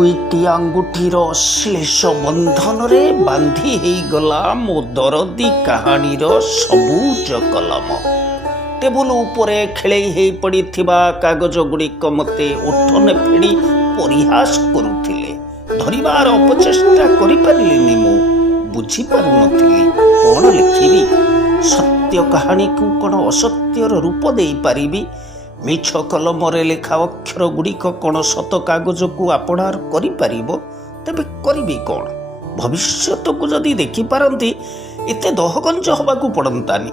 ଦୁଇଟି ଆଙ୍ଗୁଠିର ଅଶ୍ଳେଷ ବନ୍ଧନରେ ବାନ୍ଧି ହେଇଗଲା ମୋ ଦରଦୀ କାହାଣୀର ସବୁଜ କଲମ। ଟେବୁଲ ଉପରେ ଖେଳେଇ ହେଇ ପଡ଼ିଥିବା କାଗଜ ଗୁଡ଼ିକ ମୋତେ ଓଠନେ ଫେଡ଼ି ପରିହାସ କରୁଥିଲେ। ଧରିବାର ଅପଚେଷ୍ଟା କରିପାରିଲିନି। ମୁଁ ବୁଝିପାରୁନଥିଲି କ'ଣ ଲେଖିବି। ସତ୍ୟ କାହାଣୀକୁ କ'ଣ ଅସତ୍ୟର ରୂପ ଦେଇପାରିବି? ମିଛ କଲମରେ ଲେଖା ଅକ୍ଷର ଗୁଡ଼ିକ କ'ଣ ସତ କାଗଜକୁ ଆପଣାର କରିପାରିବ? ତେବେ କରିବି କ'ଣ? ଭବିଷ୍ୟତକୁ ଯଦି ଦେଖିପାରନ୍ତି ଏତେ ଦହଗଞ୍ଜ ହେବାକୁ ପଡ଼ନ୍ତାନି।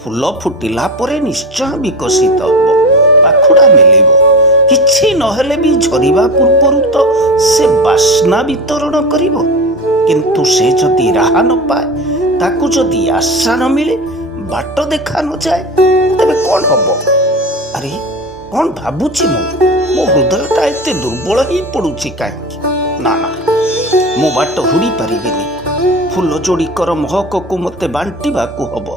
ଫୁଲ ଫୁଟିଲା ପରେ ନିଶ୍ଚୟ ବିକଶିତ ହେବ, ପାଖୁଡ଼ା ମେଲିବ। କିଛି ନହେଲେ ବି ଝରିବା ପୂର୍ବରୁ ତ ସେ ବାସ୍ନା ବିତରଣ କରିବ। କିନ୍ତୁ ସେ ଯଦି ରାହା ନ ପାଏ, ତାକୁ ଯଦି ଆଶା ନ ମିଳେ, ବାଟ ଦେଖା ନଯାଏ, ତେବେ କ'ଣ ହେବ? ଆରେ କ'ଣ ଭାବୁଛି ମୁଁ? ମୋ ହୃଦୟଟା ଏତେ ଦୁର୍ବଳ ହେଇ ପଡ଼ୁଛି କାହିଁକି? ନା, ମୁଁ ବାଟ ହୁଡ଼ି ପାରିବିନି। ଫୁଲ ଯୋଡ଼ିକର ମହକକୁ ମୋତେ ବାଣ୍ଟିବାକୁ ହେବ।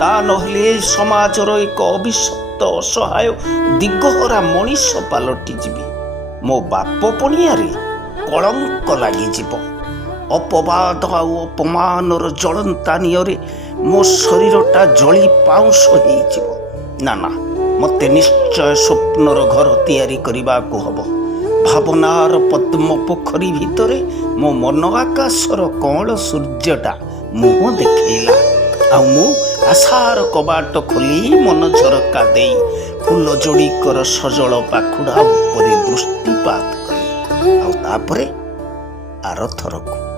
ତା ନହେଲେ ସମାଜର ଏକ ଅଭିଶପ୍ତ ଅସହାୟ ଦିଗହରା ମଣିଷ ପାଲଟିଯିବି। ମୋ ବାପ ପଣିଆରେ କଳଙ୍କ ଲାଗିଯିବ। ଅପବାଦ ଆଉ ଅପମାନର ଜ୍ୱଳନ୍ତା ନିଆଁରେ ମୋ ଶରୀରଟା ଜଳି ପାଉଁଶ ହେଇଯିବ। ନା, ମୋତେ ନିଶ୍ଚୟ ସ୍ୱପ୍ନର ଘର ତିଆରି କରିବାକୁ ହେବ। ଭାବନାର ପଦ୍ମ ପୋଖରୀ ଭିତରେ ମୋ ମନ ଆକାଶର କଅଁଳ ସୂର୍ଯ୍ୟଟା ମୁହଁ ଦେଖେଇଲା। ଆଉ ମୁଁ ଆଶାର କବାଟ ଖୋଲି ମନ ଝରକା ଦେଇ ଫୁଲ ଯୋଡ଼ିକର ସଜଳ ପାଖୁଡ଼ା ଉପରେ ଦୃଷ୍ଟିପାତ କଲି। ଆଉ ତାପରେ ଆରଥରକୁ